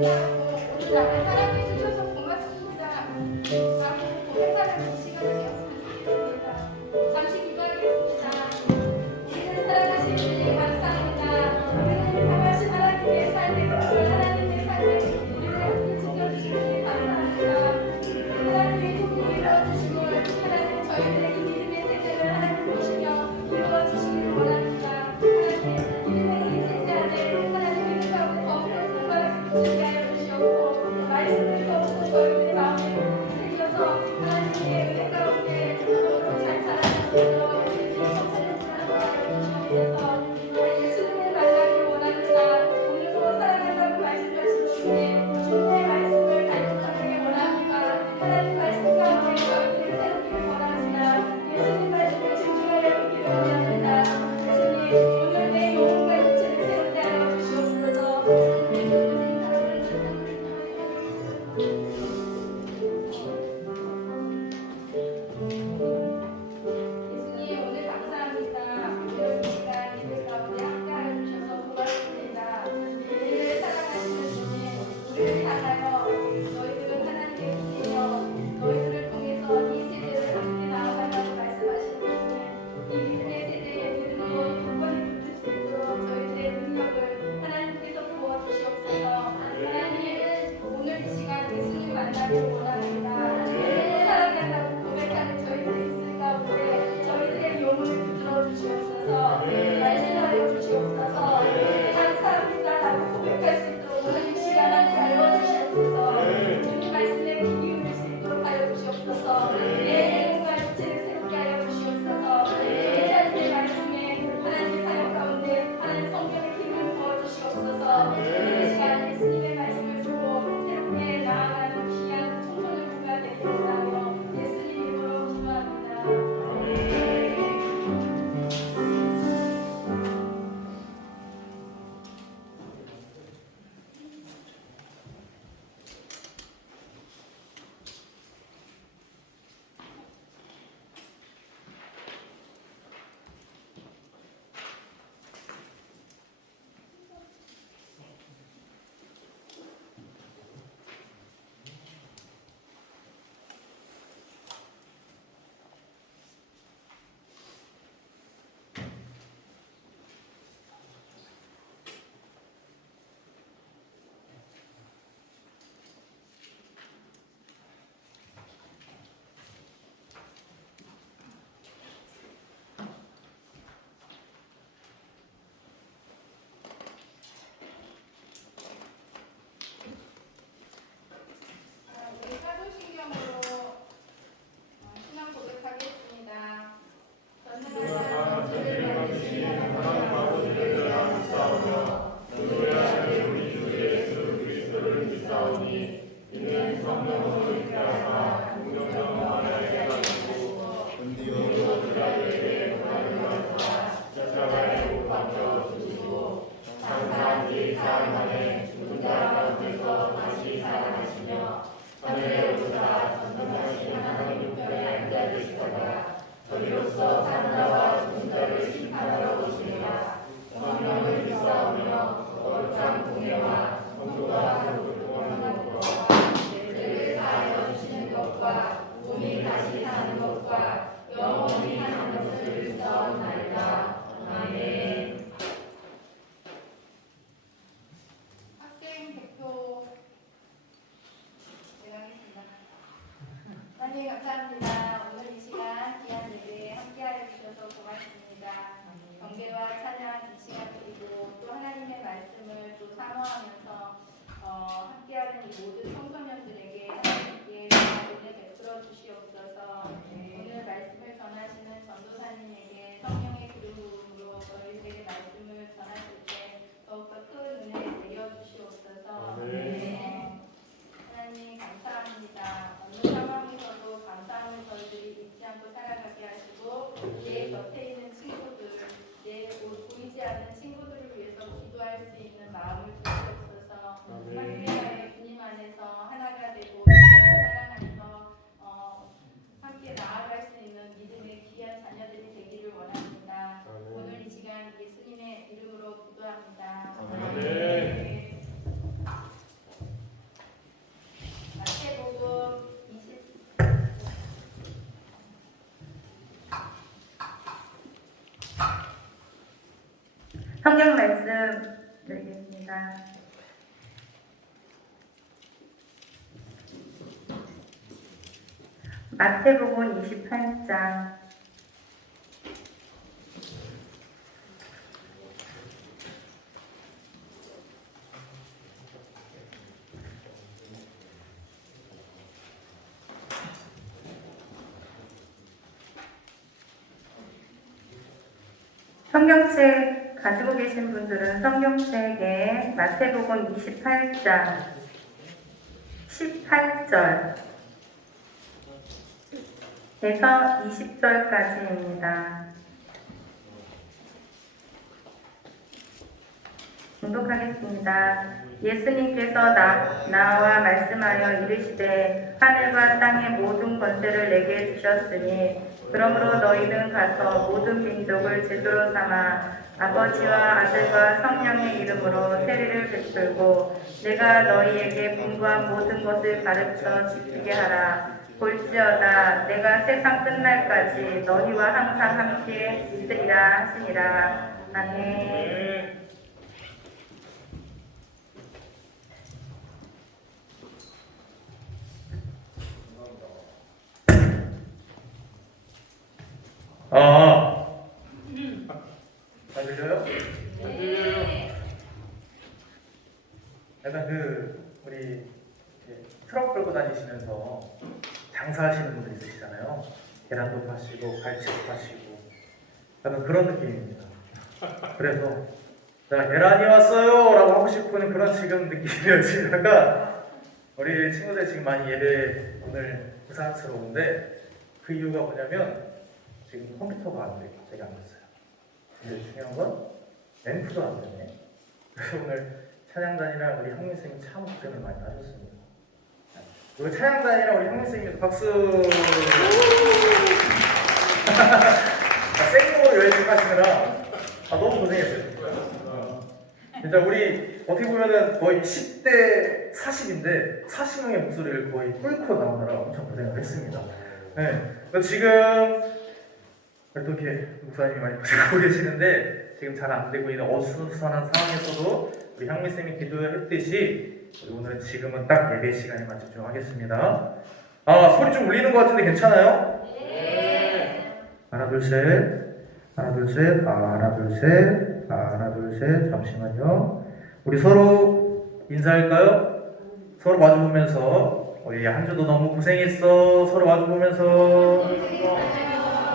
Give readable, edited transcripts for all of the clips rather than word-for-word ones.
감사하고 오늘 나를 사랑해 주셔서 고맙습니다. 라고 고백하는 이 시간을 되었으면 좋겠습니다. 잠시 기도하겠습니다. 우리는 사랑하신 주님 감사합니다. 우리는 강하신 하나님의 삶의 것을 하나님의 삶에 우리를 함께 지켜주시니 감사합니다. 하나님의 꿈을 이루어주시고 하나님 저희들의 이 믿음의 세대를 하나님 보시며 이루어주시기를 원합니다. 하나님 믿음의 이 세대 안에 하나님 믿음 가운데 더욱더 풍성하게 비추게 하여 주시옵고 말씀을 더욱더 저희들의 마음에 새겨서 하나님의 은혜 가운데 더욱더 잘 자라날 수 있도록 우리들의 청소년들 하여 주시옵소서. 예수님을 만나기를 원합니다. 오늘도 사랑한다고 말씀하신 주님의 말씀을 간직하기를 원합니다. 하나님 말씀 가운데 저희들을 세우기를 원합니다. 예수님 말씀을 집중하여 듣기를 원합니다. 예수님 오늘 내 영혼과 육체를 세우게 하여 주시옵소서. 예수님 오늘 감사합니다. 오늘 이 시간 예배 가운데 함께하여 주셔서 고맙습니다. 우리를 사랑하시는 주님, 우리를 향하여 너희들은 하나님의 분이여 너희들을 통해서 이 세대를 함께 나아가라고 말씀하시는 주님, 이 믿음의 세대의 믿음으로 굳건히 붙을 수 있도록 저희들의 능력을 하나님께서 부어주시옵소서. 하나님 오늘 이 시간 예수님 만나기를 원합니다. 사랑한다고 고백하는 저희들이 있을 가운데 저희들의 영혼을 붙들어 주시옵소서. 말씀하여 주시옵소서. 감사합니다 라고 고백할 수 있도록 오늘 이 시간 함께하여 주시옵소서. 주님 말씀에 귀 기울일 수 있도록 하여 주시옵소서. 내 영혼과 육체를 새롭게 하여 주시옵소서. 하나님의 말씀에 하나님의 사역 가운데 하나님 성령의 힘을 부어 주시옵소서. 이 시간 예수님의 말씀을 주고 새롭게 나아가는 귀한 청소년부가 되기를 원하며 예수님 이름으로 기도합니다. 우리 사도신경으로 신앙 고백하겠습니다. 전능하신 주를 만드신 하나님 아버지를 믿사오며 누구야게 우리 주 예수 그리스도를 믿사오니 이는 성령으로 잉태하사 공정성 하나님께 가지고 은디오로 그라들에게 고난을 받사 십자가에 못 박혀 죽으시고 장사한 뒤 사흘 만에 죽은 자 가운데서 다시 살아나시며 하늘에 오르사 전능하신 하나님 우편에 앉아 계시다가 저리로서 사는 자와 죽은 자를 심판하러 오시리라. 성령을 믿사오며 거룩한 공예와 성도가 서로를 공헌하는 것과 죄를 사하여 주시는 것과 몸이 다시 사는 것과 영원히 사는 것을 믿사옵나이다. 아멘. 학생 대표 하겠습니다. 하나님 감사합니다. 오늘 이 시간 귀한 예배에 함께하여 주셔서 고맙습니다. 경배와 찬양 이 시간 드리고 또 하나님의 말씀을 또 사모하면서 함께하는 이 모든 청소년들에게 하나님께 은혜 베풀어 주시옵소서. 오늘 말씀을 전하시는 전도사님에게 성령의 기름 부음으로 너희들에게 말씀을 전하실 때 더욱더 큰 은혜를 내려 주시옵소서. 하나님 감사합니다. 어느 상황에서도 감사함을 저희들이 잊지 않고 살아가게 하시고 내 곁에 있는 친구들, 내 보이지 않는 친구들을 위해서 기도할 수 있는 마음을 주시옵소서. 함께하여 주님 안에서 성경 말씀 드리겠습니다. 마태복음 28장 성경책 가지고 계신 분들은 성경책에 마태복음 28장 18절에서 20절까지입니다. 봉독하겠습니다. 예수님께서 나와 말씀하여 이르시되 하늘과 땅의 모든 권세를 내게 주셨으니 그러므로 너희는 가서 모든 민족을 제자로 삼아 아버지와 아들과 성령의 이름으로 세례를 베풀고 내가 너희에게 분부한 모든 것을 가르쳐 지키게 하라. 볼지어다 내가 세상 끝날까지 너희와 항상 함께 있으리라 하시니라. 아멘. 잘 들려요? 네. 약간 우리 트럭 끌고 다니시면서 장사하시는 분들 있으시잖아요. 계란도 파시고 갈치도 파시고 약간 그런 느낌입니다. 그래서 자, 계란이 왔어요! 라고 하고 싶은 그런 지금 느낌이었지다가 우리 친구들 지금 많이 예배 오늘 부산스러운데 그 이유가 뭐냐면 지금 컴퓨터가 안 돼요. 갑자기 안 됐어요. 근데 중요한 건 램프도 안 되네. 그래서 오늘 찬양단이랑 우리 형민 쌤이 참 고생을 많이 하셨습니다. 우리 찬양단이랑 우리 형민 쌤님도 박수. 생으로 열심히 하시느라 너무 고생했어요. 진짜 우리 어떻게 보면은 거의 10대 40인데 40명의 목소리를 거의 뚫고 나오느라 엄청 고생을 했습니다. 네. 지금 이렇게 목사님이 많이 고생하고 계시는데 지금 잘 안 되고 있는 어수선한 상황에서도 우리 향미쌤이 기도했듯이 우리 오늘은 지금은 딱 예배 시간에만 집중하겠습니다. 소리 좀 울리는 것 같은데 괜찮아요? 네. 하나 둘 셋, 하나 둘 셋, 하나 둘 셋, 하나 둘 셋. 잠시만요. 우리 서로 인사할까요? 서로 마주보면서 우리 한 주도 너무 고생했어. 서로 마주보면서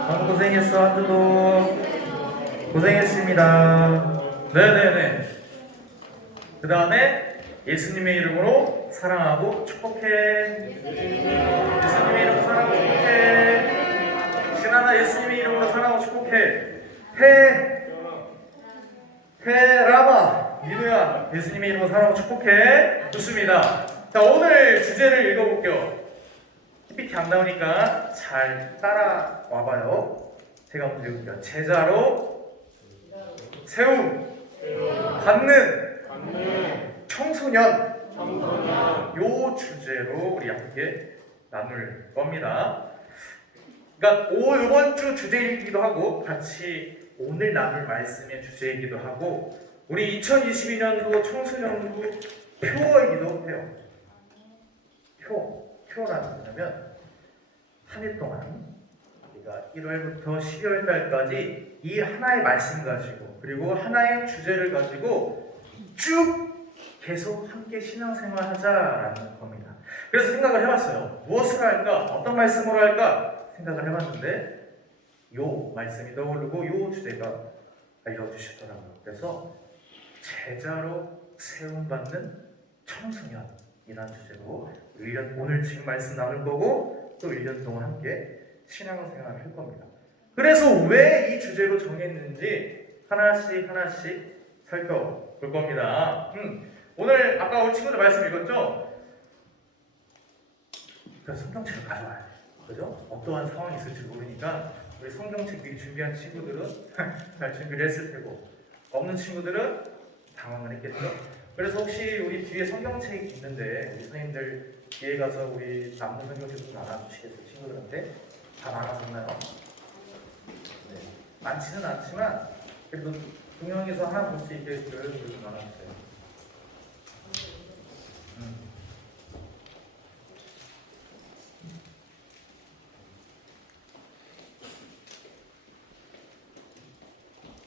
너무 고생했어. 한 주도 고생했습니다. 네네네. 그 다음에 예수님의 이름으로 사랑하고 축복해. 예수님의 이름으로 사랑하고 축복해. 신하나 예수님의 이름으로 사랑하고 축복해. 라마 민우야 예수님의 이름으로 사랑하고 축복해. 좋습니다. 자, 오늘 주제를 읽어볼게요. PPT 안 나오니까 잘 따라와봐요. 제가 먼저 읽을게요. 제자로 세움 받는 청소년 요 주제로 우리 함께 나눌 겁니다. 그러니까 이번 주 주제이기도 하고 같이 오늘 나눌 말씀의 주제이기도 하고 우리 2022년도 청소년부 표어이기도 해요. 표어라는 거냐면 한 해 동안 우리가 1월부터 12월 달까지 이 하나의 말씀 가지고 그리고 하나의 주제를 가지고 쭉 계속 함께 신앙생활 하자라는 겁니다. 그래서 생각을 해봤어요. 무엇을 할까? 어떤 말씀으로 할까? 생각을 해봤는데 요 말씀이 떠오르고 요 주제가 알려주시더라고요. 그래서 제자로 세움받는 청소년이라는 주제로 1년, 오늘 지금 말씀 나눌 거고 또 1년 동안 함께 신앙생활을 할 겁니다. 그래서 왜 이 주제로 정했는지 하나씩 살펴볼 겁니다. 오늘 아까 우리 친구들 말씀 읽었죠? 그래서 성경책을 가져와야 돼. 그죠? 어떠한 상황이 있을지 모르니까 우리 성경책 미리 준비한 친구들은 잘 준비를 했을 테고 없는 친구들은 당황을 했겠죠. 그래서 혹시 우리 뒤에 성경책이 있는데 우리 선생님들 뒤에 가서 우리 남는 성경책 좀 나눠주시겠어요? 친구들한테? 다 나눠줬나요? 네. 많지는 않지만 그래도 동영에서 하나 볼 수 있게 글을 나눠주세요.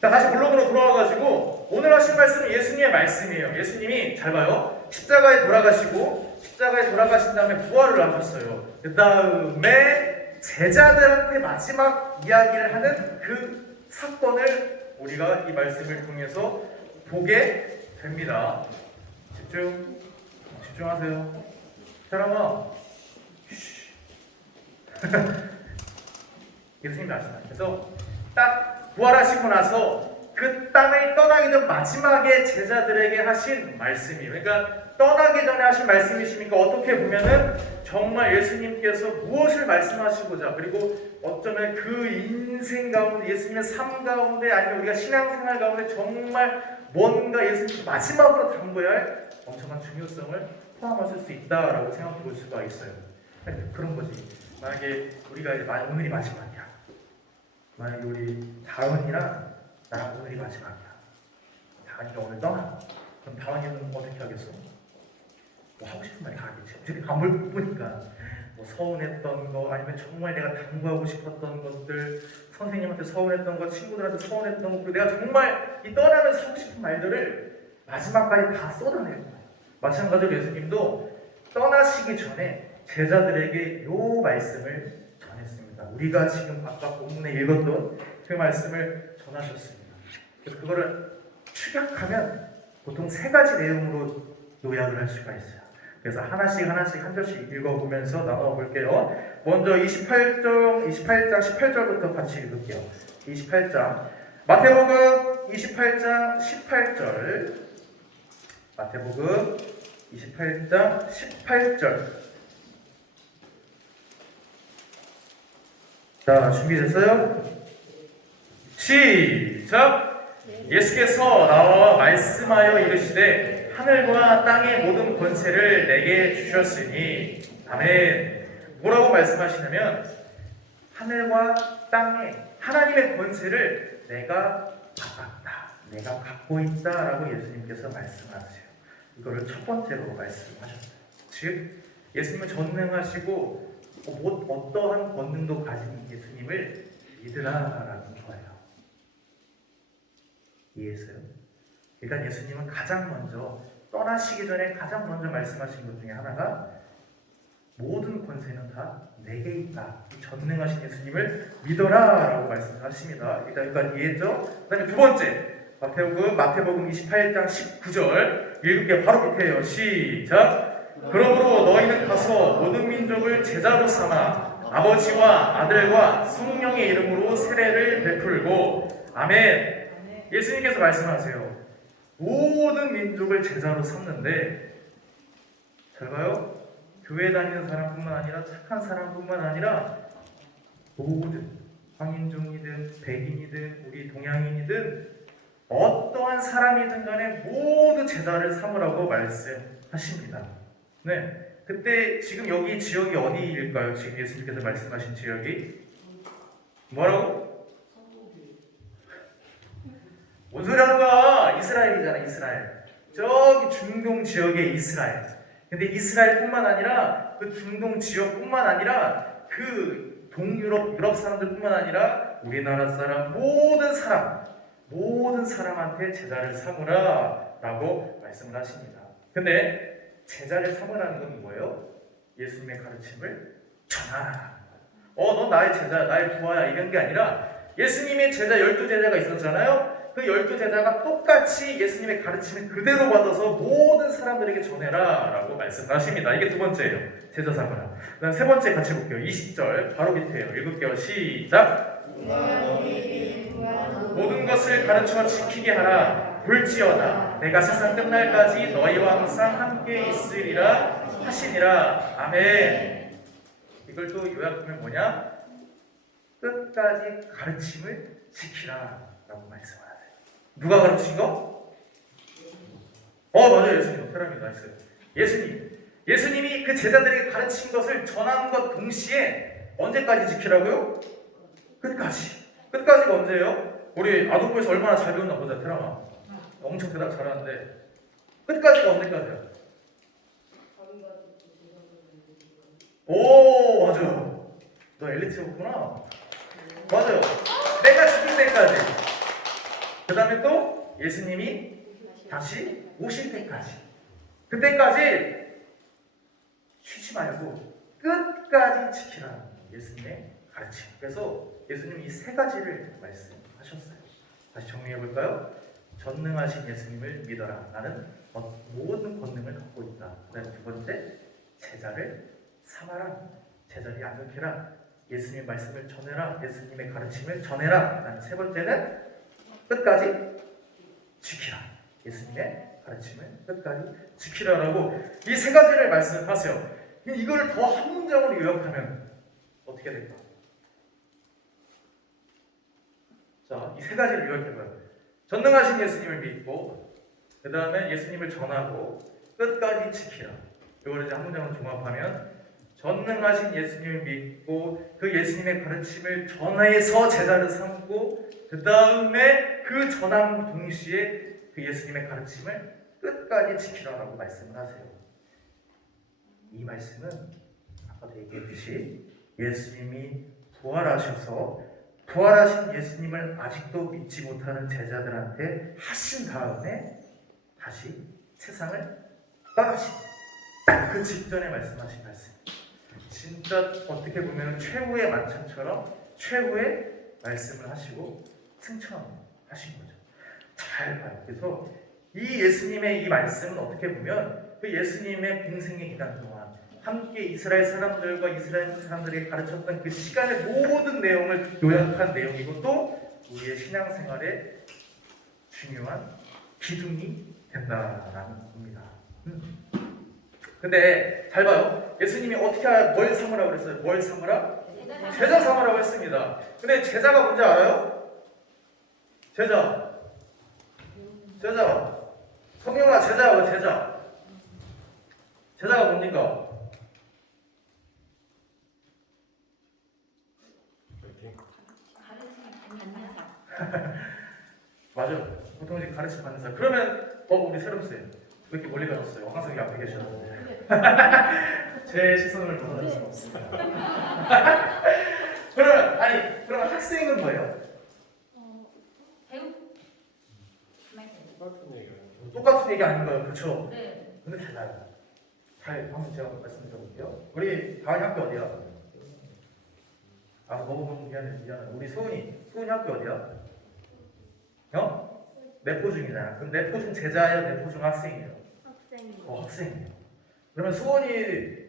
자, 다시 본론으로 돌아와가지고 오늘 하신 말씀은 예수님의 말씀이에요. 예수님이 잘 봐요. 십자가에 돌아가시고 십자가에 돌아가신 다음에 부활을 하셨어요. 그 다음에 제자들한테 마지막 이야기를 하는 그 사건을 우리가 이 말씀을 통해서 보게 됩니다. 집중하세요. 사람아, 예수님이 아시나요? 그래서 딱 부활하시고 나서 그 땅을 떠나기 전 마지막에 제자들에게 하신 말씀이에요. 그러니까 떠나기 전에 하신 말씀이시니까 어떻게 보면은 정말 예수님께서 무엇을 말씀하시고자, 그리고 어쩌면 그 인생 가운데, 예수님의 삶 가운데, 아니면 우리가 신앙생활 가운데 정말 뭔가 예수님 마지막으로 담궈야 할 엄청난 중요성을 포함하실 수 있다라고 생각해 볼 수가 있어요. 그런 거지. 만약에 우리가 이제 오늘이 마지막이야. 만약에 우리 다은이랑 나랑 오늘이 마지막이야. 다은이가 오늘 떠나. 그럼 다은이는 어떻게 하겠어? 뭐 하고 싶은 말이 다 하겠지. 어차피 감을 보니까 뭐 서운했던 거, 아니면 정말 내가 당부하고 싶었던 것들, 선생님한테 서운했던 거, 친구들한테 서운했던 거, 그리고 내가 정말 이 떠나면서 하고 싶은 말들을 마지막까지 다 쏟아낼 거예요. 마찬가지로 예수님도 떠나시기 전에 제자들에게 요 말씀을 전했습니다. 우리가 지금 아까 본문에 읽었던 그 말씀을 전하셨습니다. 그래서 그거를 축약하면 보통 세 가지 내용으로 요약을 할 수가 있어요. 그래서 하나씩 한 절씩 읽어보면서 나눠볼게요. 먼저 28장 18절부터 같이 읽을게요. 28장 마태복음 28장 18절, 마태복음 28장 18절. 자, 준비됐어요? 시작! 예수께서 나와 말씀하여 이르시되 하늘과 땅의 모든 권세를 내게 주셨으니. 아멘. 뭐라고 말씀하시냐면 하늘과 땅에 하나님의 권세를 내가 받았다, 내가 갖고 있다라고 예수님께서 말씀하세요. 이거를 첫 번째로 말씀하셨어요. 즉 예수님은 전능하시고 어떠한 권능도 가진 예수님을 믿으라라는 거예요. 이해했어요? 일단 예수님은 가장 먼저 떠나시기 전에 가장 먼저 말씀하신 것 중에 하나가 모든 권세는 다 내게 있다. 이 전능하신 예수님을 믿어라라고 말씀하십니다. 일단 여기까지 이해했죠? 그 다음에 두 번째 마태복음 28장 19절 읽을게요. 바로 밑에요. 시작! 그러므로 너희는 가서 모든 민족을 제자로 삼아 아버지와 아들과 성령의 이름으로 세례를 베풀고. 아멘. 예수님께서 말씀하세요. 모든 민족을 제자로 삼는데, 잘 봐요. 교회 다니는 사람뿐만 아니라 착한 사람뿐만 아니라 모든 황인종이든 백인이든 우리 동양인이든 어떠한 사람이든 간에 모두 제자를 삼으라고 말씀하십니다. 네, 그때 지금 여기 지역이 어디일까요? 지금 예수님께서 말씀하신 지역이 뭐라고? 뭔 소리 하는 거야? 이스라엘이잖아, 이스라엘. 저기 중동 지역의 이스라엘. 근데 이스라엘뿐만 아니라 그 중동 지역뿐만 아니라 그 동유럽 사람들뿐만 아니라 우리나라 사람, 모든 사람한테 제자를 삼으라라고 말씀을 하십니다. 근데 제자를 삼으라는 건 뭐예요? 예수님의 가르침을 전하라. 너 나의 제자, 나의 부하야, 이런 게 아니라 예수님의 제자 12제자가 있었잖아요. 그 12제자가 똑같이 예수님의 가르침을 그대로 받아서 모든 사람들에게 전해라 라고 말씀을 하십니다. 이게 두 번째예요. 제자 삼으라. 그 다음 세 번째 같이 볼게요. 20절 바로 밑에요. 읽을게요. 시작! 모든 것을 가르쳐 지키게 하라. 볼지어다 내가 세상 끝날까지 너희와 항상 함께 있으리라 하시니라. 아멘. 이걸 또 요약하면 뭐냐? 끝까지 가르침을 지키라 라고 말씀하세요. 누가 가르친 거? 맞아요. 예수님. 사람이 나있어요. 예수님이 그 제자들에게 가르친 것을 전하는 것 동시에 언제까지 지키라고요? 끝까지가 언제예요? 우리 아동부에서 얼마나 잘 배웠나 보자. 드라마 엄청 대답 잘하는데 끝까지가 언제까지야? 오 맞아. 너 엘리트였구나. 맞아요. 내가 죽을 때까지. 그 다음에 또 예수님이 다시 오실 때까지. 그때까지 쉬지 말고 끝까지 지키라는 예수님의 가르침. 그래서 예수님이 이 세 가지를 말씀하셨어요. 다시 정리해 볼까요? 전능하신 예수님을 믿어라. 나는 모든 권능을 갖고 있다. 그다음에 두 번째, 제자를 삼아라. 제자를 양육해라. 예수님의 말씀을 전해라. 예수님의 가르침을 전해라. 그다음에 세 번째는 끝까지 지키라. 예수님의 가르침을 끝까지 지키라라고 이 세 가지를 말씀하세요. 이거를 더 한 문장으로 요약하면 어떻게 될까? 자, 이 세 가지를 요약해봐요. 전능하신 예수님을 믿고, 그 다음에 예수님을 전하고, 끝까지 지키라. 이걸 이제 한 문장으로 종합하면, 전능하신 예수님을 믿고, 그 예수님의 가르침을 전해서 제자를 삼고, 그 다음에 그 전함 동시에 그 예수님의 가르침을 끝까지 지키라라고 말씀을 하세요. 이 말씀은 아까도 얘기했듯이 예수님이 부활하셔서 부활하신 예수님을 아직도 믿지 못하는 제자들한테 하신 다음에 다시 세상을 떠나신 딱 그 직전에 말씀하신 말씀. 진짜 어떻게 보면 최후의 만찬처럼 최후의 말씀을 하시고 승천하신 거죠. 잘 봐요. 그래서 이 예수님의 이 말씀은 어떻게 보면 그 예수님의 공생의 기간 동안 함께 이스라엘 사람들과 이스라엘 사람들이 가르쳤던 그 시간의 모든 내용을 요약한 내용이고 또 우리의 신앙생활에 중요한 기둥이 된다라는 겁니다. 근데 잘 봐요. 예수님이 뭘 삼으라고 그랬어요? 뭘 삼으라? 제자 삼으라고 했습니다. 근데 제자가 뭔지 알아요? 제자. 성경아 제자야. 제자. 제자가 뭡니까? 맞아. 보통 이제 가르침 받는 사람. 그러면 우리 새롬쌤 왜 이렇게 멀리 가셨어요? 항상 여기 앞에 계셨는데. 제 시선을 벗어날 수는 없습니다. 그러면 학생은 뭐예요? 똑같은 얘기 아닌가요? 그렇죠? 네. 근데 달라요. 한번 제가 말씀드려볼게요. 우리 다은이 학교 어디야? 너무 미안해. 우리 소은이 학교 어디야? 내포중이잖아. 그럼 내포중 제자예요? 내포중 학생이에요? 학생이에요. 그러면 소은이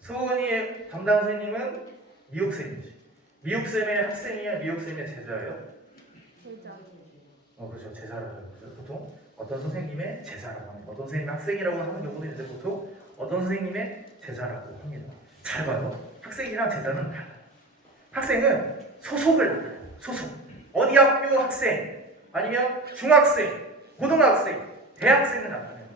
소은이의 담당 선생님은 미옥쌤이지. 미옥쌤의 학생이야? 미옥쌤의 제자예요? 그렇죠. 제자라고 해요. 보통 어떤 선생님의 제자라고 합니다. 어떤 선생님의 학생이라고 하는 경우도 있는데 보통 어떤 선생님의 제자라고 합니다. 잘 봐요. 학생이랑 제자는 달라요. 학생은 소속. 어디 학교 학생, 아니면 중학생, 고등학생, 대학생은 나타내요.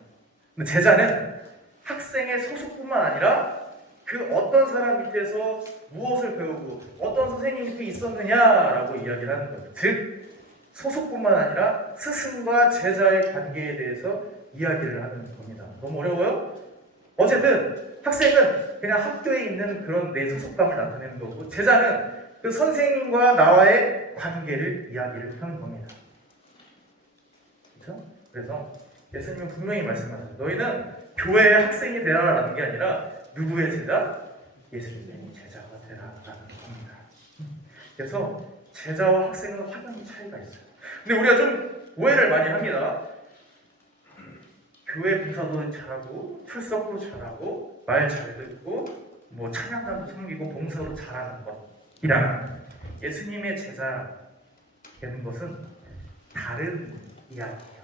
근데 제자는 학생의 소속뿐만 아니라 그 어떤 사람 밑에서 무엇을 배우고 어떤 선생님 밑에 있었느냐라고 이야기를 하는 거죠. 즉 소속뿐만 아니라 스승과 제자의 관계에 대해서 이야기를 하는 겁니다. 너무 어려워요? 어쨌든 학생은 그냥 학교에 있는 그런 내 소속감을 나타내는 거고 제자는 그 선생님과 나와의 관계를 이야기를 하는 겁니다. 그렇죠? 그래서 예수님은 분명히 말씀하셨어요. 너희는 교회의 학생이 되라라는 게 아니라 누구의 제자? 예수님의 제자가 되라라는 겁니다. 그래서 제자와 학생은 확연히 차이가 있어요. 근데 우리가 좀 오해를 많이 합니다. 교회 봉사도 잘하고 출석도 잘하고 말 잘 듣고 찬양단도 섬기고 봉사도 잘하는 것이랑 예수님의 제자 되는 것은 다른 이야기예요.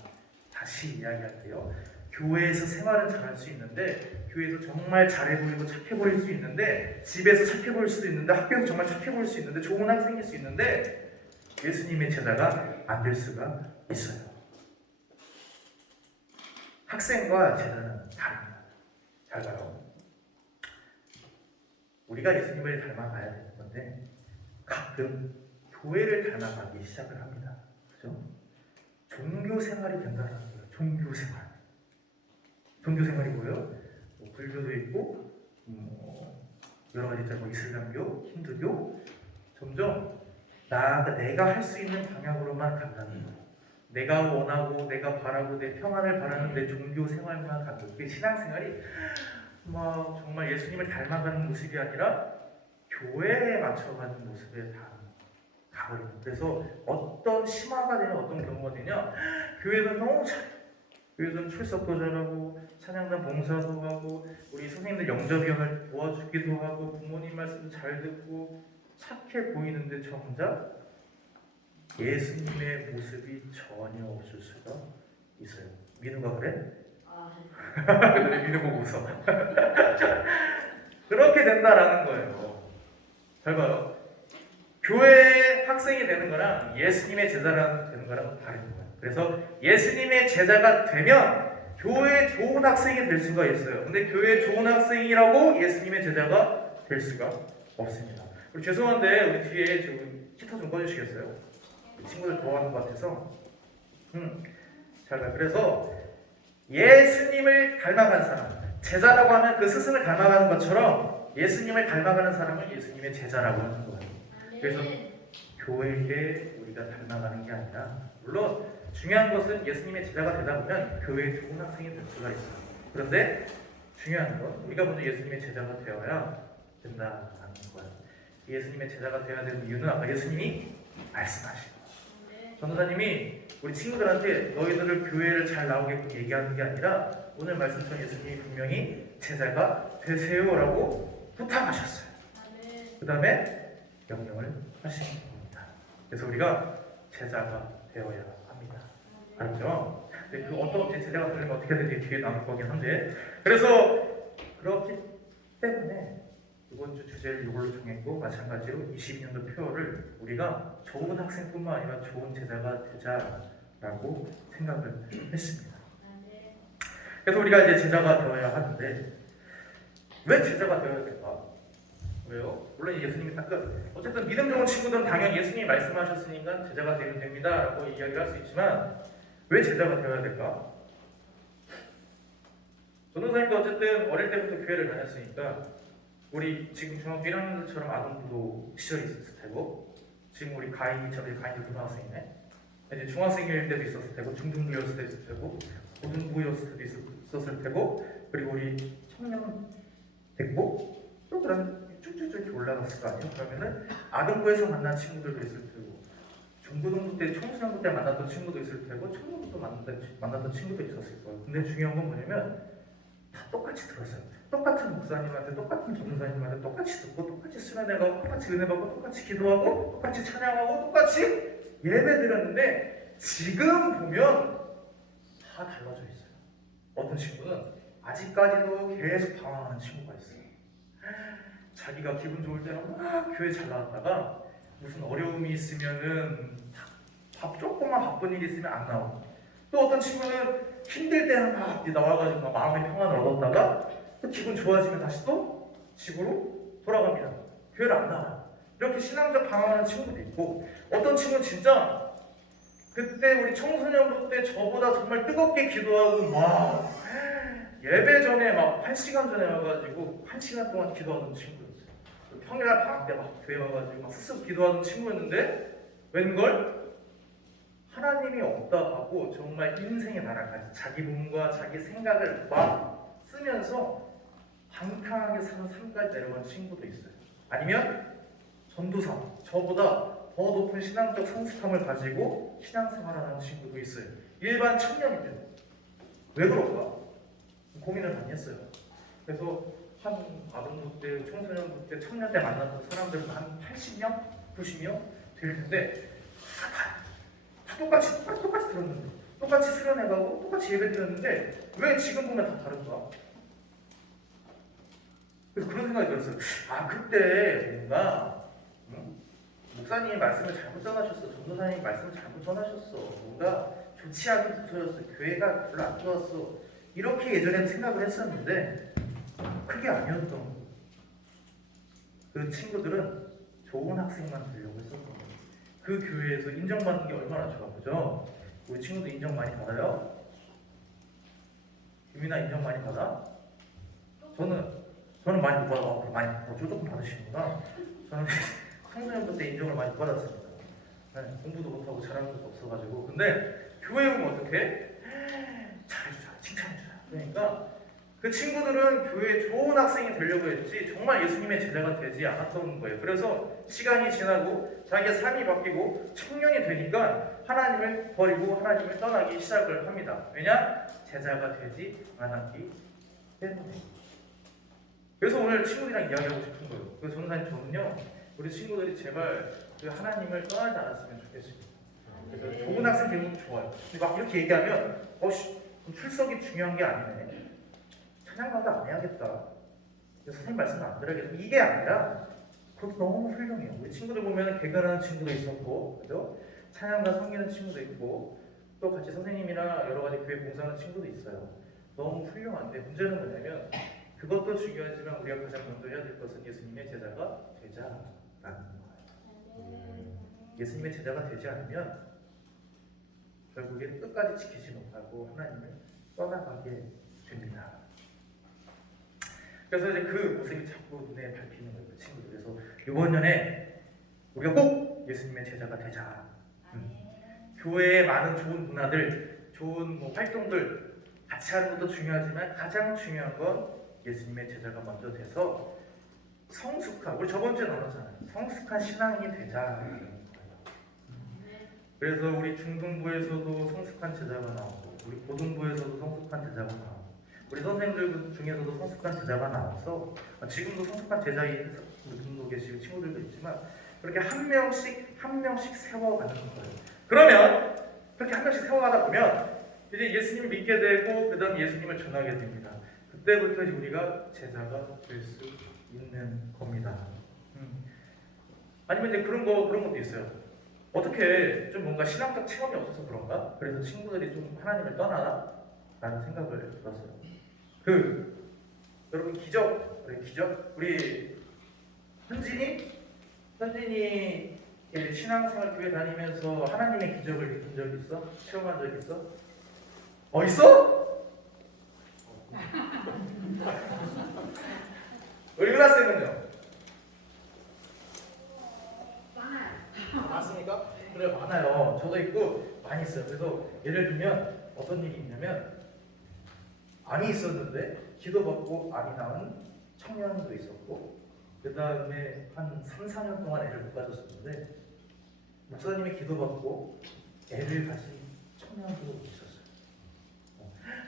다시 이야기할게요. 교회에서 생활은 잘할 수 있는데 교회에서 정말 잘해 보이고 착해 보일 수 있는데 집에서 착해 보일 수도 있는데 학교에서 정말 착해 보일 수 있는데 좋은 학생일 수 있는데 예수님의 제자가 안 될 수가 있어요. 학생과 제자는 다릅니다. 잘 봐요. 우리가 예수님을 닮아가야 되는 건데 가끔 교회를 닮아가기 시작을 합니다. 그죠? 종교 생활이 된다는 거예요. 종교 생활. 종교 생활이 뭐예요? 뭐 불교도 있고, 여러 가지 있잖아요. 뭐 이슬람교, 힌두교. 점점 내가 할 수 있는 방향으로만 간다는 거예요. 내가 원하고, 내가 바라고, 내 평안을 바라는 내 종교 생활만 가는 거예요. 그게 신앙생활이 막 정말 예수님을 닮아가는 모습이 아니라 교회에 맞춰가는 모습에 다 가버려요. 그래서 어떤 심화가 되냐, 어떤 경우가 되냐, 교회에서 너무 잘해요. 교회에서는 출석도 잘하고, 찬양단 봉사도 하고, 우리 선생님들 영접위원을 도와주기도 하고, 부모님 말씀도 잘 듣고, 착해 보이는데 정작 예수님의 모습이 전혀 없을 수가 있어요. 민우가 그래? 그래, 민우 보고 웃어. 그렇게 된다라는 거예요. 잘 봐요. 교회 학생이 되는 거랑 예수님의 제자가 되는 거랑 다른 거예요. 그래서 예수님의 제자가 되면 교회 좋은 학생이 될 수가 있어요. 근데 교회 좋은 학생이라고 예수님의 제자가 될 수가 없습니다. 그리고 죄송한데 우리 뒤에 지금 히터 좀 꺼주시겠어요? 친구들 좋아하는 것 같아서. 잘 봐요. 그래서 예수님을 닮아간 사람, 제자라고 하면 그 스승을 닮아가는 것처럼 예수님을 닮아가는 사람은 예수님의 제자라고 하는 거예요. 그래서 교회에 우리가 닮아가는 게 아니라, 물론 중요한 것은 예수님의 제자가 되다 보면 교회의 좋은 학생이 될 수가 있어요. 그런데 중요한 건 우리가 먼저 예수님의 제자가 되어야 된다는 거예요. 예수님의 제자가 되어야 되는 이유는 아까 예수님이 말씀하시고, 전도사님이 우리 친구들한테 너희들을 교회를 잘 나오게끔 얘기하는 게 아니라 오늘 말씀처럼 예수님이 분명히 제자가 되세요라고 부탁하셨어요. 그 다음에 명령을 하신 겁니다. 그래서 우리가 제자가 되어야 합니다. 알죠? 근데 그 어떤 제자가 되려면 어떻게 되는지 뒤에 나올 거긴 한데, 그래서 그렇기 때문에 이번 주 주제를 이걸로 정했고, 마찬가지로 22년도 표어를 우리가 좋은 학생뿐만 아니라 좋은 제자가 되자라고 생각을 했습니다. 그래서 우리가 이제 제자가 되어야 하는데, 왜 제자가 되어야 될까? 왜요? 물론 예수님이 어쨌든 믿음 좋은 친구들은 당연히 예수님이 말씀하셨으니까 제자가 되면 됩니다라고 이야기를 할 수 있지만, 왜 제자가 되어야 될까? 전도사님도 어쨌든 어릴 때부터 교회를 다녔으니까, 우리 지금 중학교 1학년들처럼 아동부도 시절이 있었을 테고, 지금 우리 가인이처럼 가인이 고등학생이네. 이제 중학생일 때도 있었을 테고, 중등부였을 때도 있었을 테고, 고등부였을 때도 있었을 테고, 그리고 우리 청년 됐고, 또 그다음에 쭉쭉쭉 올라갔을 거 아니에요? 그러면은 아동부에서 만난 친구들도 있을 테고, 중고등부 때, 청소년부 때 만났던 친구도 있을 테고, 청년부 때 만났던 친구도 있었을 거예요. 근데 중요한 건 뭐냐면 다 똑같이 들었어요. 똑같은 목사님한테, 똑같은 전도사님한테 똑같이 듣고, 똑같이 수련회가고, 똑같이 은혜받고, 똑같이 기도하고, 똑같이 찬양하고, 똑같이 예배드렸는데 지금 보면 다 달라져 있어요. 어떤 친구는 아직까지도 계속 방황하는 친구가 있어요. 자기가 기분 좋을 때는 막 교회 잘 나왔다가 무슨 어려움이 있으면은 조금만 바쁜 일이 있으면 안 나오고, 또 어떤 친구는 힘들 때는 막 나와가지고 막 마음의 평안을 얻었다가 또 기분 좋아지면 다시 또 집으로 돌아갑니다. 교회를 안 나와요. 이렇게 신앙적 방황하는 친구도 있고, 어떤 친구는 진짜 그때 우리 청소년부 때 저보다 정말 뜨겁게 기도하고 막 예배 전에 막 1시간 전에 와가지고 1시간 동안 기도하던 친구였어요. 평일날 방학 때 막 교회 와가지고 막 스스로 기도하던 친구였는데, 웬걸 하나님이 없다 하고 정말 인생의 나라까지 자기 몸과 자기 생각을 막 쓰면서 방탕하게 사는 삶까지 내려간 친구도 있어요. 아니면 전도사, 저보다 더 높은 신앙적 성숙함을 가지고 신앙생활하는 친구도 있어요. 일반 청년인데 왜 그럴까? 고민을 많이 했어요. 그래서 한 아동부 때, 청소년부 때, 청년 때 만났던 사람들은 한 80명, 90명 될 텐데 다 똑같이 들었는데, 똑같이 수련해가고 똑같이 예배 드렸는데 왜 지금 보면 다 다른가? 그래서 그런 생각이 들었어요. 아, 그때 뭔가 목사님이 말씀을 잘못 전하셨어, 전도사님이 말씀을 잘못 전하셨어, 뭔가 좋지 않은 부서였어, 교회가 별로 안 좋았어, 이렇게 예전에는 생각을 했었는데 그게 아니었던 거예요. 그 친구들은 좋은 학생만 되려고 했었던 거예요. 그 교회에서 인정받는 게 얼마나 좋아, 그죠? 우리 친구도 인정 많이 받아요? 유민아 인정 많이 받아? 저는 많이 못 받아. 많이 조금 받으시는구나. 저는 청소년부 때 인정을 많이 못 받았습니다. 네, 공부도 못하고 잘하는 것도 없어가지고. 근데 교회 오면 어떻게? 잘해주자, 칭찬해주자. 그러니까 그 친구들은 교회에 좋은 학생이 되려고 했지 정말 예수님의 제자가 되지 않았던 거예요. 그래서 시간이 지나고 자기의 삶이 바뀌고 청년이 되니까 하나님을 버리고 하나님을 떠나기 시작을 합니다. 왜냐? 제자가 되지 않았기 때문에. 그래서 오늘 친구들이랑 이야기하고 싶은 거예요. 그래서 저는요, 우리 친구들이 제발 그 하나님을 떠나지 않았으면 좋겠습니다. 그래서 좋은 학생 되면 좋아요. 근데 막 이렇게 얘기하면 출석이 중요한 게 아니네. 찬양가도 안 해야겠다. 선생님 말씀 안 들어야겠다. 이게 아니라 그것도 너무 훌륭해요. 우리 친구들 보면 개근하는 친구도 있었고, 그죠? 찬양가 섬기는 친구도 있고, 또 같이 선생님이나 여러 가지 교회 봉사하는 친구도 있어요. 너무 훌륭한데 문제는 뭐냐면 그것도 중요하지만 우리가 가장 먼저 해야 될 것은 예수님의 제자가 되자라는 거예요. 예수님의 제자가 되지 않으면 결국에 끝까지 지키지 못하고 하나님을 떠나가게 됩니다. 그래서 이제 그 모습이 자꾸 눈에 밟히는 거예요, 그 친구들. 그래서 이번 년에 우리가 꼭 예수님의 제자가 되자. 교회의 많은 좋은 문화들, 좋은 활동들 같이 하는 것도 중요하지만 가장 중요한 건 예수님의 제자가 먼저 돼서 성숙한, 우리 저번 주에 나눴잖아요. 성숙한 신앙인이 되자라는 거예요. 그래서 우리 중등부에서도 성숙한 제자가 나오고, 우리 고등부에서도 성숙한 제자가 나오고, 우리 선생님들 중에서도 성숙한 제자가 나와서 지금도 성숙한 제자인 분도 계시고 친구들도 있지만 그렇게 한 명씩 세워가는 거예요. 그러면 그렇게 한 명씩 세워가다 보면 이제 예수님을 믿게 되고 그 다음 예수님을 전하게 됩니다. 그때부터 우리가 제자가 될 수 있는 겁니다. 아니면 이제 그런 것도 있어요. 어떻게 좀 뭔가 신앙적 체험이 없어서 그런가? 그래서 친구들이 좀 하나님을 떠나나? 라는 생각을 들었어요. 여러분 기적, 우리 현진이 신앙생활 교회 다니면서 하나님의 기적을 느낀 적 있어? 체험한 적 있어? 있어? 얼마나 쌤은요? 많습니까? 그래, 많아요. 저도 있고 많이 있어요. 그래서 예를 들면 어떤 일이 있냐면 암이 있었는데 기도받고 암이 나은 청년도 있었고 그 다음에 한 3, 4년 동안 애를 못 가졌었는데 목사님이 기도받고 애를 가진 청년도 있었어요.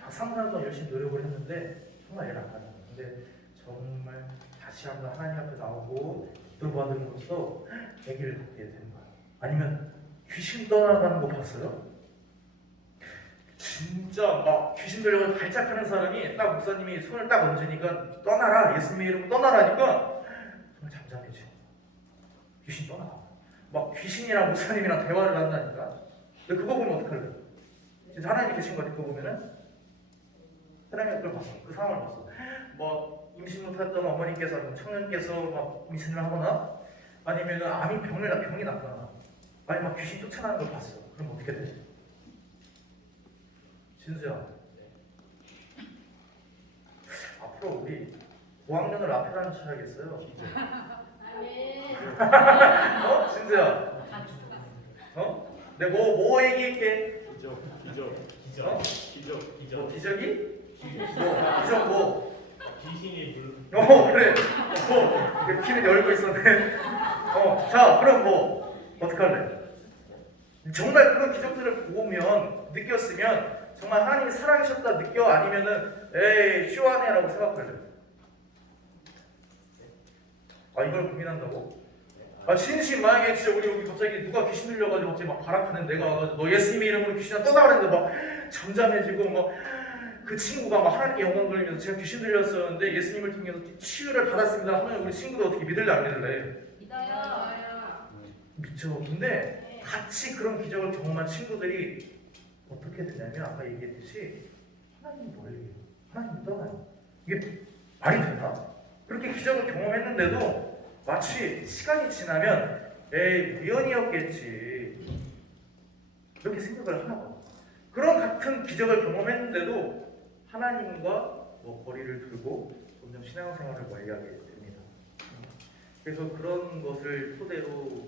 3, 4년 동안 열심히 노력을 했는데 정말 애를 안 가졌어요. 근데 정말 다시 한번 하나님 앞에 나오고 기도받음으로써 아기를 갖게 된 거예요. 아니면 귀신 떠나가는 거 봤어요? 진짜 막 귀신 들려서 발작하는 사람이 딱 목사님이 손을 딱 얹으니까 떠나라, 예수님의 이름으로 떠나라니까 정말 잠잠해져. 귀신 떠나가. 막 귀신이랑 목사님이랑 대화를 한다니까. 근데 그거 보면 어떡할래? 진짜 하나님이 계신 거 같아. 그거 보면은 하나님이 그걸 봤어. 그 상황을 봤어. 뭐 임신 못했던 어머니께서, 청년께서 막 임신을 하거나 아니면 병이 났거나 아니 막 귀신 쫓아나는 걸 봤어. 그럼 어떻게 되지? 진수야, 앞으로 우리 고학년을 앞에 가는 쳐야겠어요. 진수야, 내가 뭐 얘기할게? 기적. 기적이? 기적 뭐? 귀신이 그래. 귀를 열고 있었네. 자, 그럼 어떡할래? 정말 그런 기적들을 보면 느꼈으면 정말 하나님이 살아계셨다 느껴? 아니면은 에이 쇼하네라고 생각할래? 이걸 고민한다고? 진심 만약에 진짜 우리 여기 갑자기 누가 귀신 들려가지고 갑자기 막 발악하는 내가 와가지고 너 예수님의 이름으로 귀신아 떠나가는데 막 잠잠해지고 막 그 친구가 막 하나님께 영광 돌리면서 제가 귀신 들렸었는데 예수님을 통해서 치유를 받았습니다 하면 우리 친구도 어떻게 믿을래 안 믿을래? 믿어요. 믿죠. 근데 같이 그런 기적을 경험한 친구들이 어떻게 되냐면 아까 얘기했듯이 하나님이 멀리 하나님이 떠나요. 이게 말이 되나? 그렇게 기적을 경험했는데도 마치 시간이 지나면 에이 우연이었겠지 이렇게 생각을 하나 봐. 그런 같은 기적을 경험했는데도 하나님과 뭐 거리를 두고 점점 신앙생활을 멀리하게 됩니다. 그래서 그런 것을 토대로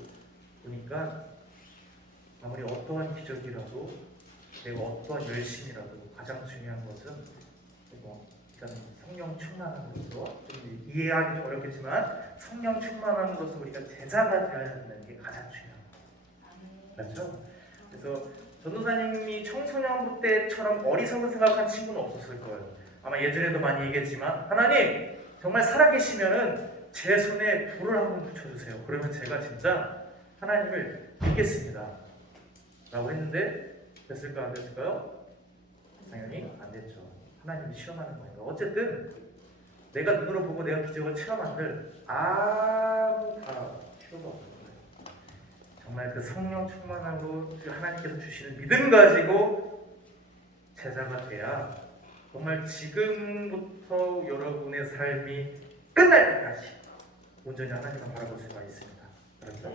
보니까 아무리 어떠한 기적이라도 내가 어떠한 열심이라도 가장 중요한 것은 뭐 일단 성령 충만함으로써 좀 이해하기 좀 어렵겠지만 성령 충만함으로써 우리가 제자가 되어야 한다는 게 가장 중요합니다. 맞죠? 그래서 전도사님이 청소년부 때처럼 어리석은 생각한 친구는 없었을 거예요. 아마 예전에도 많이 얘기했지만 하나님 정말 살아계시면은 제 손에 불을 한번 붙여주세요. 그러면 제가 진짜 하나님을 믿겠습니다. 라고 했는데 됐을까 안 됐을까요? 당연히 안 됐죠. 하나님이 시험하는 거니까. 어쨌든 내가 눈으로 보고 내가 기적을 체험한들 아무 다 필요가 없는 거예요. 정말 그 성령 충만함으로 하나님께서 주시는 믿음 가지고 제자가 돼야 정말 지금부터 여러분의 삶이 끝날 때까지 온전히 하나님을 바라볼 수가 있습니다. 그렇죠?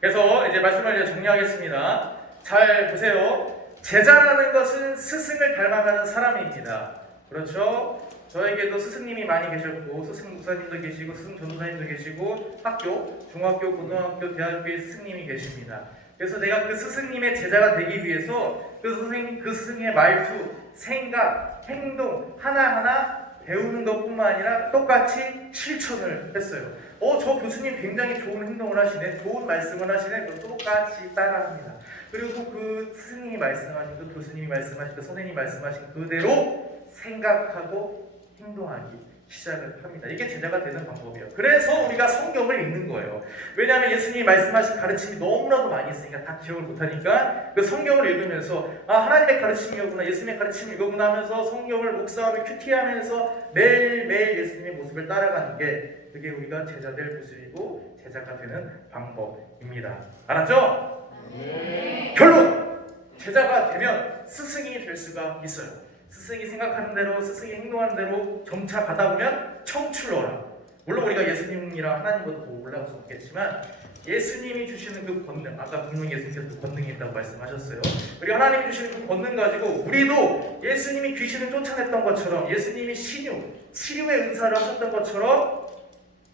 그래서 이제 말씀을 이제 정리하겠습니다. 잘 보세요. 제자라는 것은 스승을 닮아가는 사람입니다. 그렇죠? 저에게도 스승님이 많이 계셨고 스승 목사님도 계시고 스승 전도사님도 계시고 학교, 중학교, 고등학교, 대학교에 스승님이 계십니다. 그래서 내가 그 스승님의 제자가 되기 위해서 그 스승님의 말투, 생각, 행동 하나하나 배우는 것뿐만 아니라 똑같이 실천을 했어요. 저 교수님 굉장히 좋은 행동을 하시네, 좋은 말씀을 하시네, 똑같이 따라합니다. 그리고 그 스승님이 말씀하신 그 교수님이 말씀하신 그 선생님이 말씀하신 그대로 생각하고 행동하기 시작을 합니다. 이게 제자가 되는 방법이에요. 그래서 우리가 성경을 읽는 거예요. 왜냐하면 예수님이 말씀하신 가르침이 너무나도 많이 있으니까 다 기억을 못하니까 그 성경을 읽으면서 하나님의 가르침이었구나, 예수님의 가르침이 이거구나 하면서 성경을 묵상하며 큐티하면서 매일매일 예수님의 모습을 따라가는 게 그게 우리가 제자 될 모습이고 제자가 되는 방법입니다. 알았죠? 네. 결론! 제자가 되면 스승이 될 수가 있어요. 스승이 생각하는 대로, 스승이 행동하는 대로 점차 가다 보면 청출어라. 물론 우리가 예수님이랑 하나님보다 더 올라갈 수 없겠지만 예수님이 주시는 그 권능, 아까 분명히 예수님께서 그 권능이 있다고 말씀하셨어요. 그리고 하나님이 주시는 그 권능 가지고 우리도 예수님이 귀신을 쫓아냈던 것처럼, 예수님이 치료의 은사를 하셨던 것처럼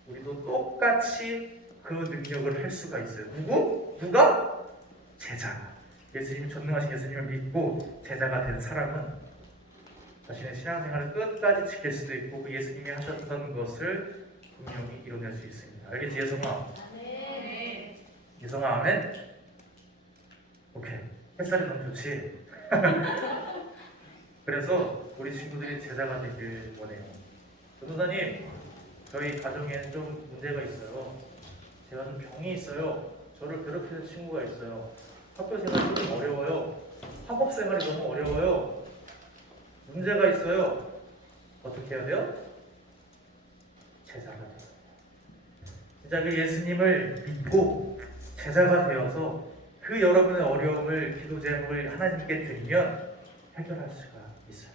우리도 똑같이 그 능력을 할 수가 있어요. 누가? 제자가. 예수님이 전능하신 예수님을 믿고 제자가 된 사람은 자신의 신앙생활을 끝까지 지킬 수도 있고 그 예수님이 하셨던 것을 분명히 이뤄낼 수 있습니다. 알겠지, 예성아? 네. 예성아, 아멘? 오케이. 햇살이 너무 좋지? 그래서 우리 친구들이 제자가 되길 원해요. 전도사님, 저희 가정에 좀 문제가 있어요. 제가 좀 병이 있어요. 저를 괴롭히는 친구가 있어요. 학교 생활이 좀 어려워요. 학업 생활이 너무 어려워요. 문제가 있어요. 어떻게 해야 돼요? 제자가 돼요. 진짜 그 예수님을 믿고 제자가 되어서 그 여러분의 어려움을, 기도 제목을 하나님께 드리면 해결할 수가 있어요.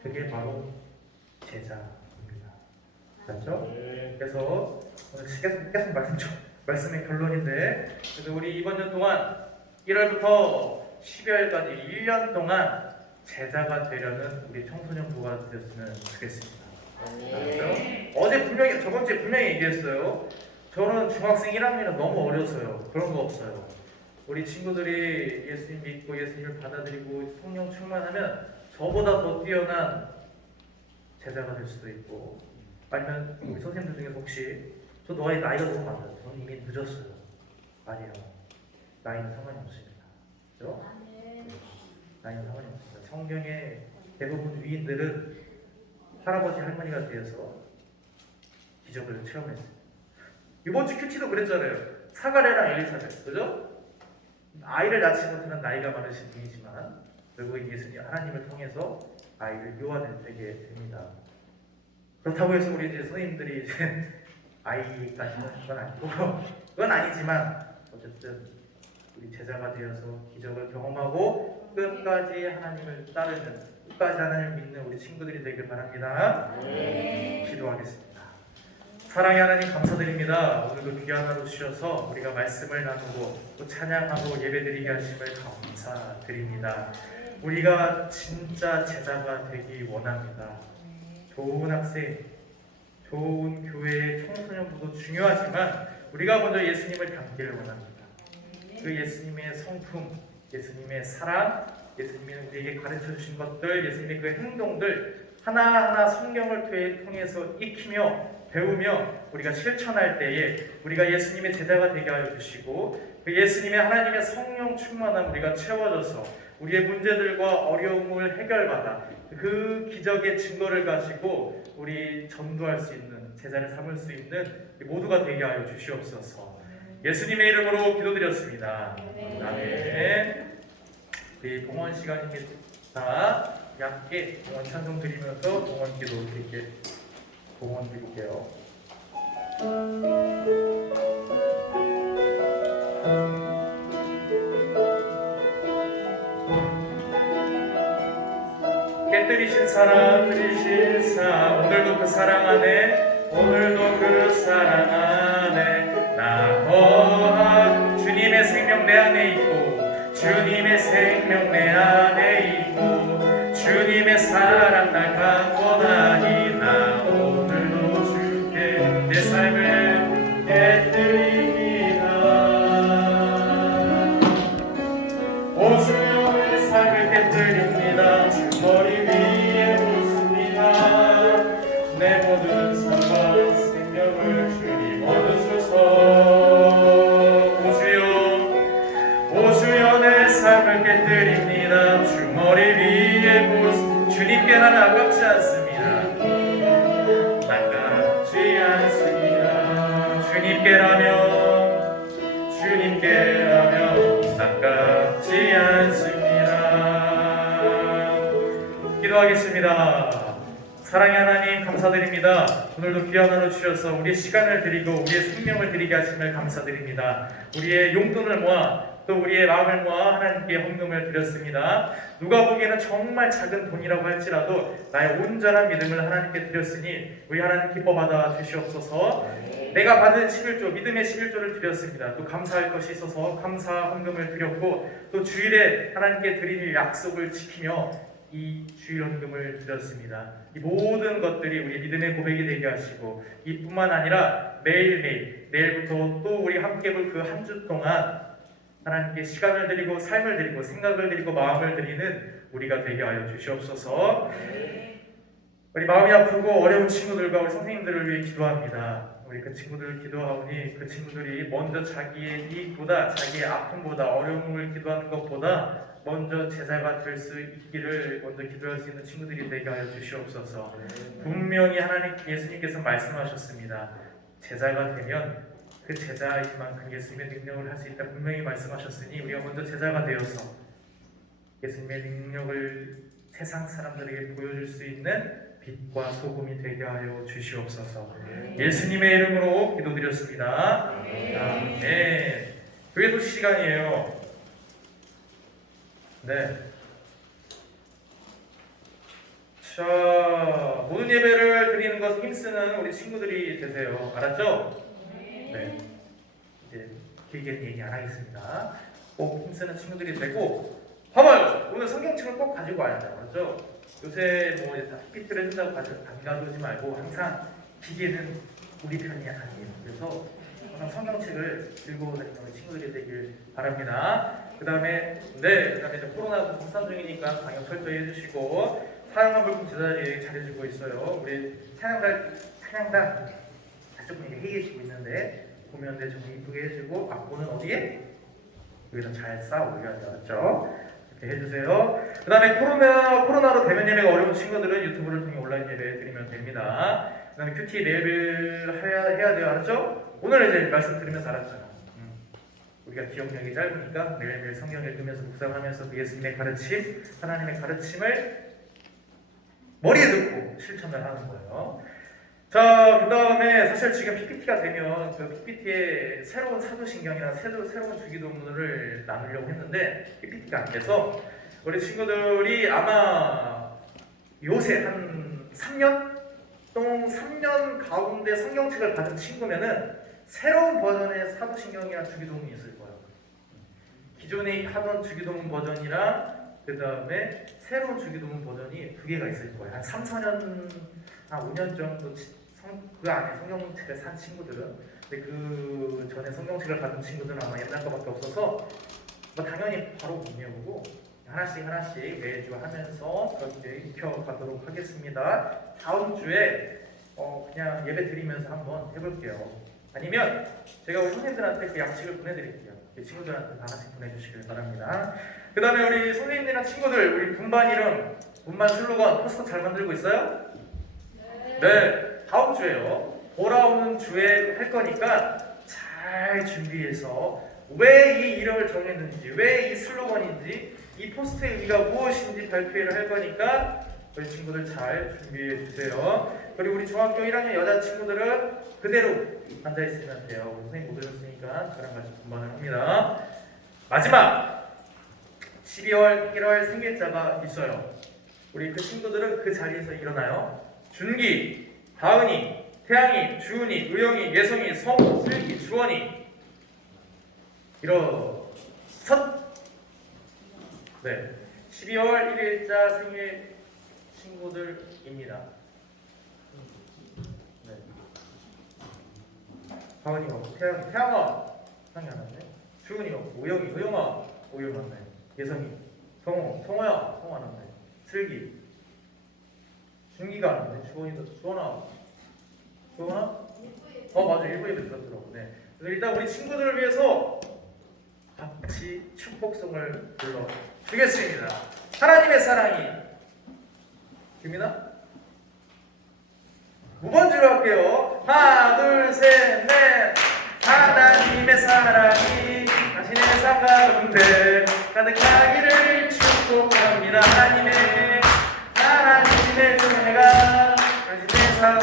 그게 바로 제자입니다. 맞죠? 그래서 오늘 계속 말씀의 결론인데, 그래서 우리 이번 년 동안 1월부터 12월까지 1년 동안 제자가 되려는 우리 청소년부가 되었으면 좋겠습니다. 어제 저번주에 분명히 얘기했어요. 저는 중학생 1학년이라 너무 어려서요. 그런 거 없어요. 우리 친구들이 예수님 믿고 예수님을 받아들이고 성령 충만하면 저보다 더 뛰어난 제자가 될 수도 있고, 아니면 우리 선생님들 중에서 혹시 저 너의 나이가 너무 많아요. 저는 이미 늦었어요. 아니에요. 나이는 상관이 없습니다. 그렇죠? 나이는 상관이 없습니다. 성경의 대부분 위인들은 할아버지 할머니가 되어서 기적을 체험했어요. 이번 주 큐티도 그랬잖아요. 사가랴랑 엘리사벳, 그죠? 아이를 낳지 못하는 나이가 많으신 분이지만 결국에 예수님 하나님을 통해서 아이를 요한되게 됩니다. 그렇다고 해서 우리 이제 선생님들이 이제 아이까지 하는 건 아니고 그건 아니지만 어쨌든 우리 제자가 되어서 기적을 경험하고 끝까지 하나님을 따르는, 끝까지 하나님을 믿는 우리 친구들이 되길 바랍니다. 기도하겠습니다. 사랑의 하나님 감사드립니다. 오늘도 귀한 하루 주셔서 우리가 말씀을 나누고 또 찬양하고 예배드리게 하심을 감사드립니다. 우리가 진짜 제자가 되기 원합니다. 좋은 학생, 좋은 교회의 청소년부도 중요하지만 우리가 먼저 예수님을 닮기를 원합니다. 그 예수님의 성품, 예수님의 사랑, 예수님이 우리에게 가르쳐 주신 것들, 예수님의 그 행동들 하나하나 성경을 통해서 익히며 배우며 우리가 실천할 때에 우리가 예수님의 제자가 되게 하여 주시고 그 예수님의 하나님의 성령 충만함 우리가 채워져서 우리의 문제들과 어려움을 해결받아 그 기적의 증거를 가지고 우리 전도할 수 있는 제자를 삼을 수 있는 모두가 되게 하여 주시옵소서. 예수님의 이름으로 기도드렸습니다. 아멘. 우리 봉헌 시간입니다. 함께 봉헌 찬송 드리면서 봉헌 기도 드릴게요. 봉헌 드릴게요. 깨뜨리신 사랑 그리신 사 오늘도 그 사랑 안에 오늘도 그 사랑 안에 나 거하 주님의 생명 내 안에 있고 주님의 생명 내 안에 있고 주님의 사랑 날 강권하니 나 오늘도 주께 내 삶을 깨뜨립니다. 오 주여 내 삶을 깨뜨립니다. 머리 위에 묻습니다. 내 모든 삶과 생명을 주님 얻으소서. 오 주여 내 삶을 깨뜨립니다. 주 머리 위에 묻습니다. 주님께 나는 아깝지 않습니다. 아깝지 않습니다. 주님께라면 아깝지 않습니다. 기도하겠습니다. 사랑의 하나님 감사드립니다. 오늘도 귀한 하루 주셔서 우리의 시간을 드리고 우리의 생명을 드리게 하심을 감사드립니다. 우리의 용돈을 모아 또 우리의 마음을 모아 하나님께 헌금을 드렸습니다. 누가 보기에는 정말 작은 돈이라고 할지라도 나의 온전한 믿음을 하나님께 드렸으니 우리 하나님 기뻐 받아 주시옵소서. 내가 받은 11조 믿음의 11조를 드렸습니다. 또 감사할 것이 있어서 감사 헌금을 드렸고 또 주일에 하나님께 드릴 약속을 지키며 이 주일 헌금을 드렸습니다. 이 모든 것들이 우리 믿음의 고백이 되게 하시고 이뿐만 아니라 매일매일 내일부터 또 우리 함께 볼 그 한 주 동안 하나님께 시간을 드리고 삶을 드리고 생각을 드리고 마음을 드리는 우리가 되게 하여 주시옵소서. 우리 마음이 아프고 어려운 친구들과 우리 선생님들을 위해 기도합니다. 우리 그 친구들을 기도하오니 그 친구들이 먼저 자기의 이익보다 자기의 아픔보다 어려움을 기도하는 것보다 먼저 제자가 될 수 있기를 먼저 기도할 수 있는 친구들이 되게 하여 주시옵소서. 분명히 하나님 예수님께서 말씀하셨습니다. 제자가 되면 그 제자인 만큼 예수님의 능력을 할 수 있다 분명히 말씀하셨으니 우리가 먼저 제자가 되어서 예수님의 능력을 세상 사람들에게 보여줄 수 있는 빛과 소금이 되게 하여 주시옵소서. 예수님의 이름으로 기도드렸습니다. 아멘. 교회 소식 시간이에요. 네. 자, 모든 예배를 드리는 것을 힘쓰는 우리 친구들이 되세요. 알았죠? 네. 이제 길게 얘기 안 하겠습니다. 꼭 힘쓰는 친구들이 되고, 봐봐요. 오늘 성경책을 꼭 가지고 와야 돼요. 알았죠? 요새 뭐 PPT를 해준다고 안 가져오지 말고 항상 기계는 우리 편이 아니에요. 그래서 항상 성경책을 들고 다니는 우리 친구들이 되길 바랍니다. 그 다음에 이제 코로나 확산 중이니까 방역 철저히 해주시고 사용한 물품 제자리에 잘해주고 있어요. 우리 찬양단 조금 회의해주고 있는데 보면대 좀 이쁘게 해주고 악보는 어디에? 여기다 잘 쌓아 올려야 되죠. 이렇게 해주세요. 그 다음에 코로나로 대면 예배가 어려운 친구들은 유튜브를 통해 온라인 예배 드리면 됩니다. 그 다음에 큐티 매일 해야 돼요. 알았죠? 오늘 이제 말씀 드리면서 알았잖아. 우리가 기억력이 짧으니까 매일매일 성경 읽으면서 묵상하면서 그 예수님의 가르침, 하나님의 가르침을 머리에 넣고 실천을 하는 거예요. 자, 그 다음에 사실 지금 PPT가 되면 그 PPT에 새로운 사도신경이나 새로운 주기도문을 나누려고 했는데 PPT가 안 돼서 우리 친구들이 아마 요새 한 3년 총 3년 가운데 성경책을 받은 친구면은 새로운 버전의 사도신경이랑 주기도문이 있을 거예요. 기존에 하던 주기도문 버전이랑 그 다음에 새로운 주기도문 버전이 두 개가 있을 거예요. 한 3, 4년, 한 5년 정도 그 안에 성경책을 산 친구들은, 근데 그 전에 성경책을 받은 친구들은 아마 옛날 거밖에 없어서 뭐 당연히 바로 못 외우고 하나씩 매주 하면서 그렇게 익혀가도록 하겠습니다. 다음 주에 그냥 예배 드리면서 한번 해볼게요. 아니면 제가 우리 선생님들한테 그 양식을 보내드릴게요. 친구들한테 하나씩 보내주시길 바랍니다. 그 다음에 우리 선생님들이나 친구들, 우리 분반 이름, 분반 슬로건 포스터 잘 만들고 있어요? 네, 다음 주에요. 돌아오는 주에 할 거니까 잘 준비해서 왜 이 이름을 정했는지, 왜 이 슬로건인지, 이 포스터의 의미가 무엇인지 발표를 할 거니까 우리 친구들 잘 준비해 주세요. 그리고 우리 중학교 1학년 여자 친구들은 그대로 앉아 있으면 돼요. 우리 선생님 못 오셨으니까 저랑 같이 분반을 합니다. 마지막 12월 1월 생일자가 있어요. 우리 그 친구들은 그 자리에서 일어나요. 준기, 다은이, 태양이, 주은이, 의영이, 예성이, 성우, 슬기, 주원이 일어섰. 네, 12월 1일자 생일 친구들입니다. 네. 다은이가 없고, 태양아 안 왔네. 주은이가 없고, 의영아 왔네. 예성이, 성호야 안 왔네. 슬기, 준기가 안 왔네. 주원아 맞아, 일부에 들었더라고. 네. 그래서 일단 우리 친구들을 위해서 같이 축복송을 불러주겠습니다. 하나님의 사랑이 됩니다. 무반주로 할게요. 하나, 둘, 셋, 넷. 하나님의 사랑이 당신의 삶 가운데 가득하기를 축복합니다. 하나님의 은혜가 당신의 삶을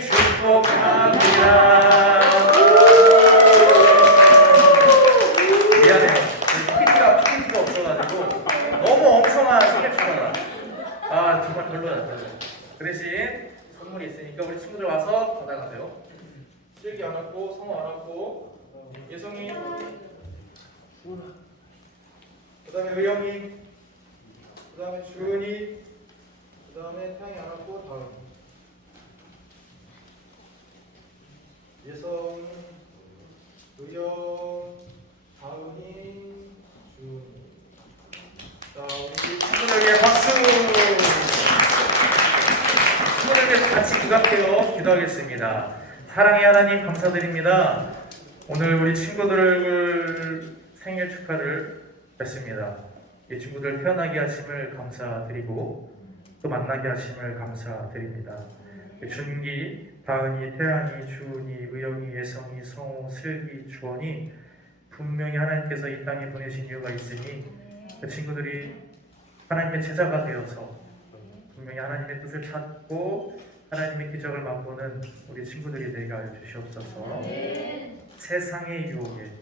축복합니다. 미안해요. PPT가 없어가지고 너무 엉성한 생일 축하다. 정말 별로야. 그 대신 선물이 있으니까 우리 친구들 와서 받아가세요. 슬기 안 왔고, 성우 안 왔고, 예성이, 그 다음에 의영이, 그 다음에 주은이, 그 다음에 태양이 안 왔고, 다은이. 예성, 의영, 다은이, 주은이. 자, 우리 친구들 위해 박수! 친구들 위해서 같이 기도하겠습니다. 사랑의 하나님 감사드립니다. 오늘 우리 친구들 생일 축하를 했습니다. 이 친구들 태어나게 하심을 감사드리고 또 만나게 하심을 감사드립니다. 준기, 다은이, 태양이, 주은이, 의영이, 예성이, 성우, 슬기, 주원이 분명히 하나님께서 이 땅에 보내신 이유가 있으니 그 친구들이 하나님의 제자가 되어서 분명히 하나님의 뜻을 찾고 하나님의 기적을 맛보는 우리 친구들이 되게 하여 주시옵소서. 세상의 유혹에,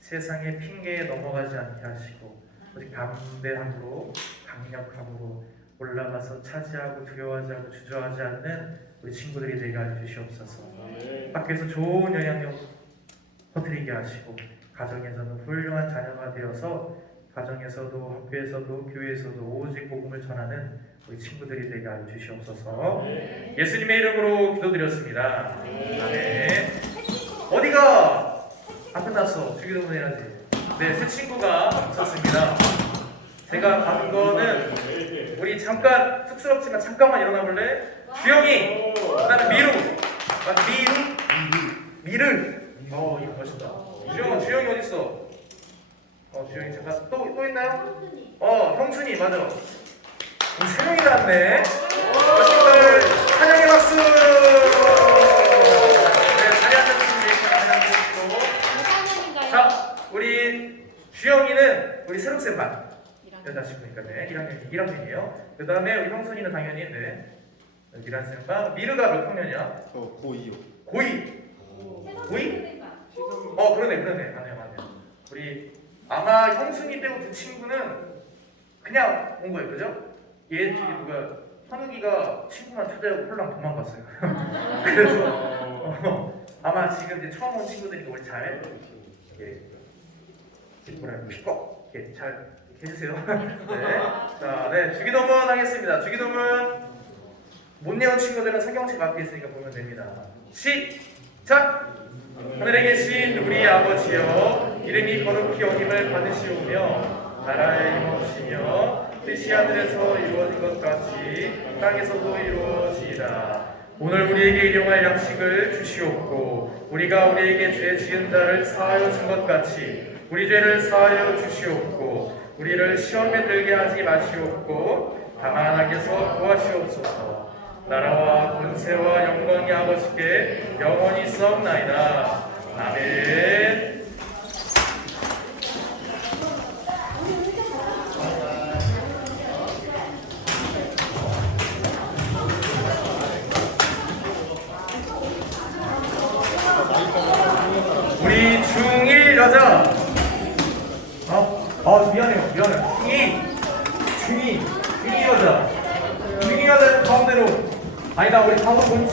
세상의 핑계에 넘어가지 않게 하시고 오직 담대함으로, 강력함으로 올라가서 차지하고 두려워하지 않고 주저하지 않는 우리 친구들이 되게 하여 주시옵소서. 밖에서 좋은 영향력 퍼뜨리게 하시고 가정에서는 훌륭한 자녀가 되어서 가정에서도 학교에서도 교회에서도 오직 복음을 전하는 우리 친구들이 되게 하여 주시옵소서. 예수님의 이름으로 기도드렸습니다. 아멘. 어디가 안 끝났어? 주기도문 해야지. 네, 새 친구가 있었습니다. 제가 받은 거는 우리 잠깐 쑥스럽지만 잠깐만 일어나 볼래? 주영이, 그다음에 미르. 이거 멋있다. 주영이 어디 있어? 주영이 잠깐 또 있나요? 형순이 맞아. 우리 세 명이 나왔네. 친구들 찬양의 박수. 네, 자리 앉아주시면 찬양해주시고. 자, 우리 주영이는 우리 새록센 반 여자친구니까 네, 1학년이에요. 그 다음에 우리 형순이는 당연히 네, 1학년 반. 미르가 몇 학년이야? 저 고2요. 고2? 그러네. 맞네요. 우리 아마 형순이 빼고 그 친구는 그냥 온 거예요, 그죠? 얘 뒤에 누가 한욱이가 친구만 초대하고 홀랑 도망갔어요. 그래서 아마 지금 이제 처음 온 친구들이 우리 잘 피고 잘 해주세요. 네. 자, 네, 주기도문 하겠습니다. 주기도문 못 내온 친구들은 성경책 앞에 있으니까 보면 됩니다. 시작! 하늘에 계신 우리 아버지여, 이름이 거룩히 여김을 받으시오며 나라의 임하시며 뜻이 하늘에서 이루어진 것 같이 땅에서도 이루어지이다. 오늘 우리에게 일용할 양식을 주시옵고 우리가 우리에게 죄 지은 자를 사하여 준 것 같이 우리 죄를 사하여 주시옵고 우리를 시험에 들게 하지 마시옵고 다만 악에서 구하시옵소서. 나라와 권세와 영광이 아버지께 영원히 있사옵나이다. 아멘. 우리 중1 여자 미안해요. 중2 여자 가운데로 아니다. 우리 가운데 본